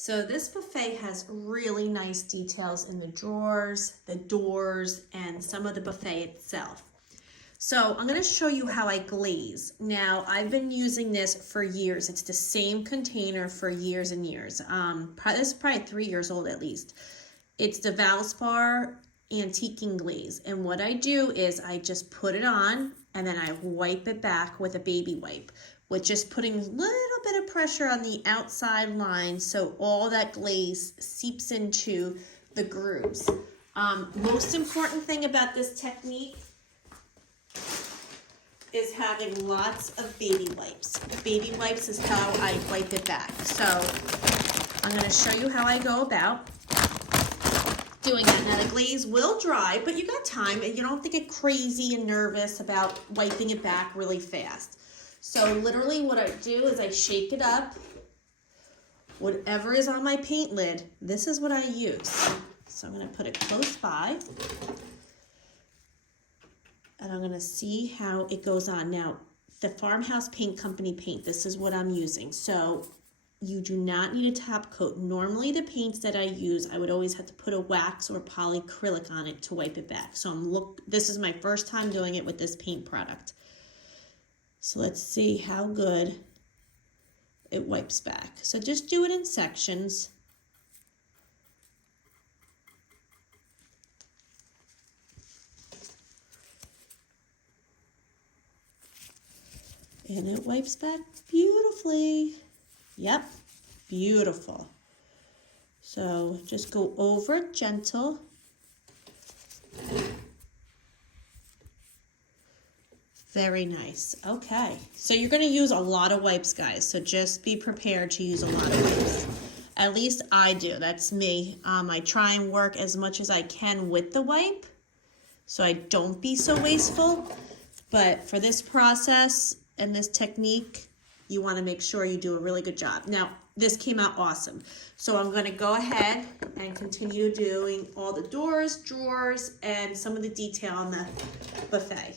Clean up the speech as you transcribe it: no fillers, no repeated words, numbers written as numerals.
So this buffet has really nice details in the drawers, the doors, and some of the buffet itself. So I'm going to show you how I glaze. Now, I've been using this for years. It's the same container for years and years. This is probably 3 years old at least. It's the Valspar Antiquing Glaze. And what I do is I just put it on and then I wipe it back with a baby wipe, with just putting a little bit of pressure on the outside line so all that glaze seeps into the grooves. Most important thing about this technique is having lots of baby wipes. Baby wipes is how I wipe it back. So I'm going to show you how I go about doing that. Now the glaze will dry, but you got time and you don't have to get crazy and nervous about wiping it back really fast. So literally what I do is I shake it up. Whatever is on my paint lid, this is what I use. So I'm going to put it close by. And I'm going to see how it goes on. Now, the Farmhouse Paint Company paint, this is what I'm using. So you do not need a top coat. Normally the paints that I use, I would always have to put a wax or polyacrylic on it to wipe it back. So this is my first time doing it with this paint product. So let's see how good it wipes back. So just do it in sections. And it wipes back beautifully. Yep, beautiful. So just go over it gentle. Very nice. Okay, so you're going to use a lot of wipes, guys. So just be prepared to use a lot of wipes. At least I do. That's me. I try and work as much as I can with the wipe so I don't be so wasteful. But for this process and this technique, you want to make sure you do a really good job. Now, this came out awesome. So I'm going to go ahead and continue doing all the doors, drawers, and some of the detail on the buffet.